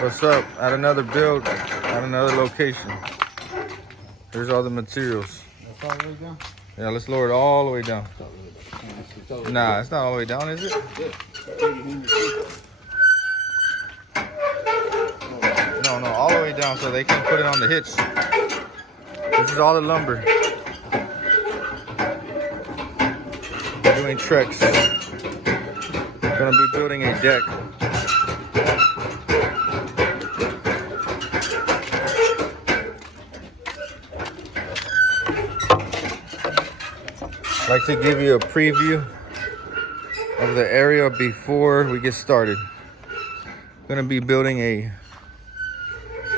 What's up? At another build, at another location. Here's all the materials. That's all the way down? Yeah, let's lower it all the way down. Nah, it's not all the way down, is it? No, all the way down so they can put it on the hitch. This is all the lumber. We're doing trex. Gonna be building a deck. I'd like to give you a preview of the area before we get started. Gonna be building a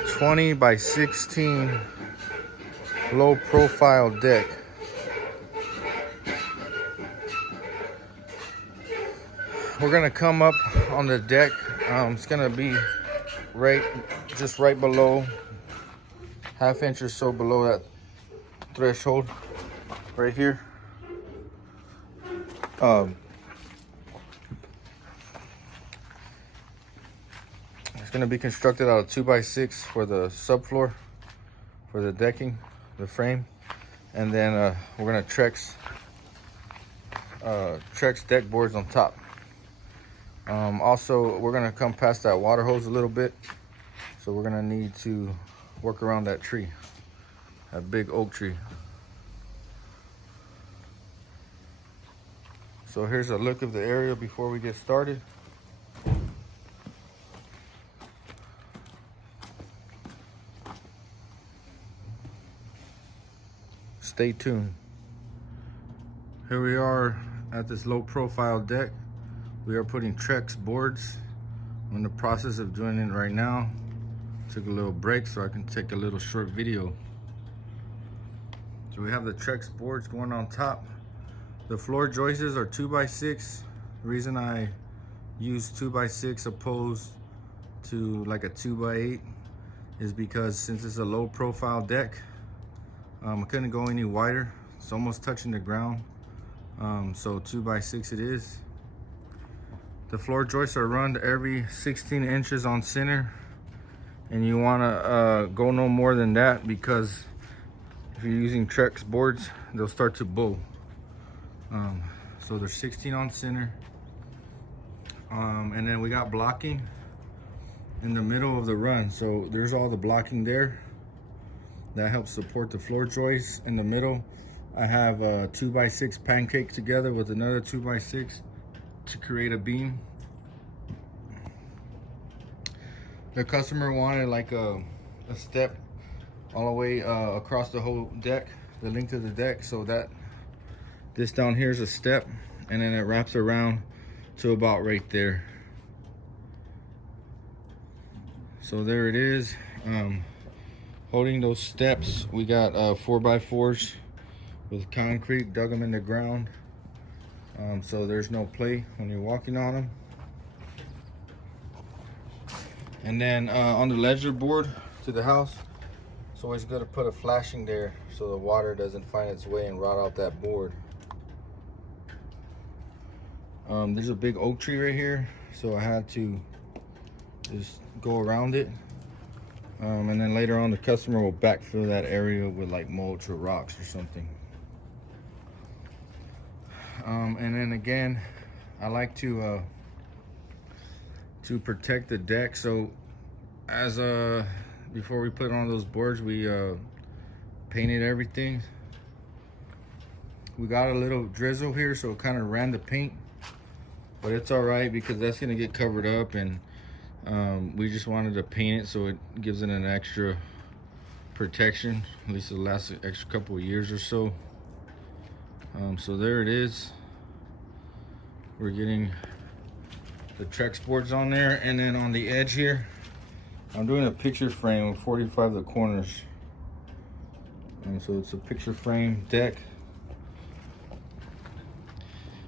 20 by 16 low profile deck. We're gonna come up on the deck. It's gonna be just right below, half inch or so below that threshold, right here. It's gonna be constructed out of 2x6 for the subfloor, for the decking, the frame, and then we're gonna trex deck boards on top. Also, we're gonna come past that water hose a little bit, so we're gonna need to work around that tree, that big oak tree. So here's a look of the area before we get started. Stay tuned. Here we are at this low profile deck. We are putting trex boards. I'm in the process of doing it right now. Took a little break so I can take a little short video. So we have the trex boards going on top. The floor joists are 2x6. The reason I use 2x6 opposed to like a 2x8 is because since it's a low profile deck, I couldn't go any wider. It's almost touching the ground. So 2x6 it is. The floor joists are run every 16 inches on center, and you want to go no more than that, because if you're using trex boards, they'll start to bow. So they're 16 on center, and then we got blocking in the middle of the run. So there's all the blocking there that helps support the floor joists. In the middle, I have a 2x6 pancake together with another 2x6 to create a beam. The customer wanted like a step all the way across the whole deck, the length of the deck, so that this down here is a step, and then it wraps around to about right there. So there it is. Holding those steps, we got 4x4s with concrete, dug them in the ground, so there's no play when you're walking on them. And then on the ledger board to the house, it's always good to put a flashing there so the water doesn't find its way and rot out that board. There's a big oak tree right here, so I had to just go around it. And then later on, the customer will backfill that area with like mulch or rocks or something. And then again, I like to protect the deck. So as before we put on those boards, we painted everything. We got a little drizzle here, so it kind of ran the paint, but it's all right because that's gonna get covered up, and we just wanted to paint it so it gives it an extra protection. At least it'll last an extra couple of years or so. So there it is. We're getting the trex boards on there, and then on the edge here, I'm doing a picture frame with 45 the corners. And so it's a picture frame deck.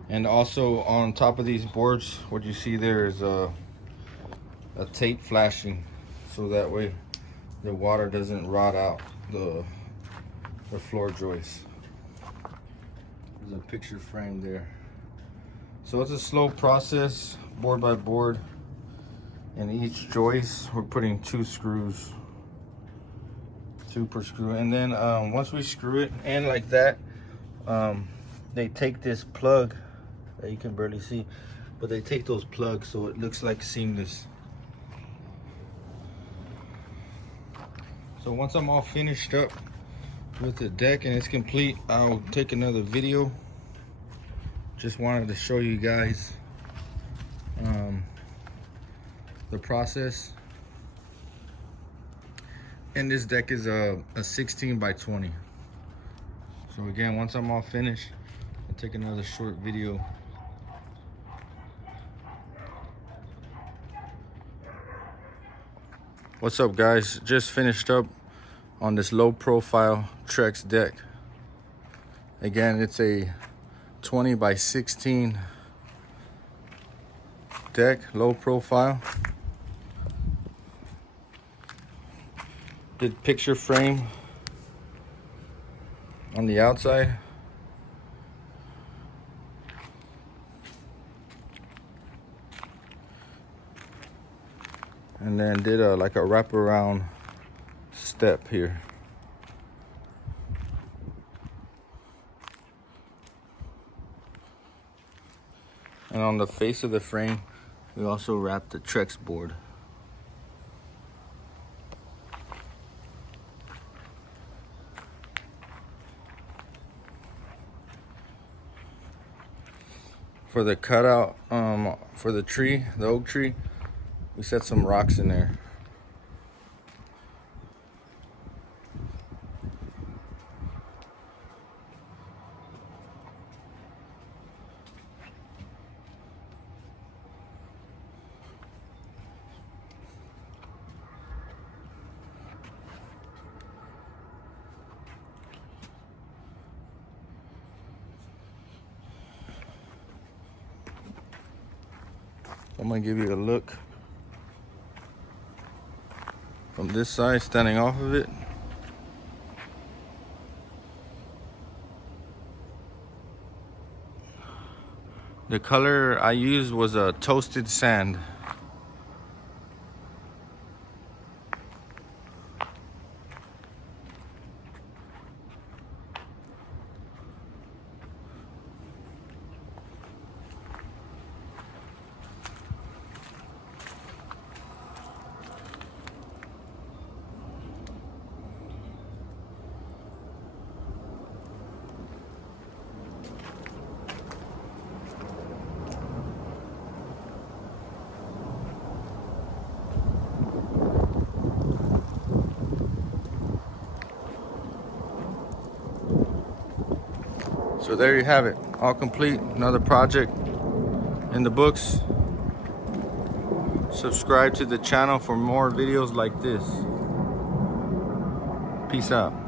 And also on top of these boards, what you see there is a tape flashing, so that way the water doesn't rot out the floor joist. There's a picture frame there. So it's a slow process, board by board, In each joist, we're putting 2 screws, 2 per screw. And then once we screw it in like that, they take this plug that you can barely see, but they take those plugs so it looks like seamless. So once I'm all finished up with the deck and it's complete, I'll take another video. Just wanted to show you guys the process. And this deck is a 16 by 20. So again, once I'm all finished, I'll take another short video. What's up, guys? Just finished up on this low profile trex deck. Again, it's a 20 by 16 deck, low profile. Did picture frame on the outside. And then did like a wraparound step here. And on the face of the frame, we also wrapped the trex board. For the cutout, for the tree, the oak tree, we set some rocks in there. I'm gonna give you a look from this side, standing off of it. The color I used was a toasted sand. So there you have it, all complete. Another project in the books. Subscribe to the channel for more videos like this. Peace out.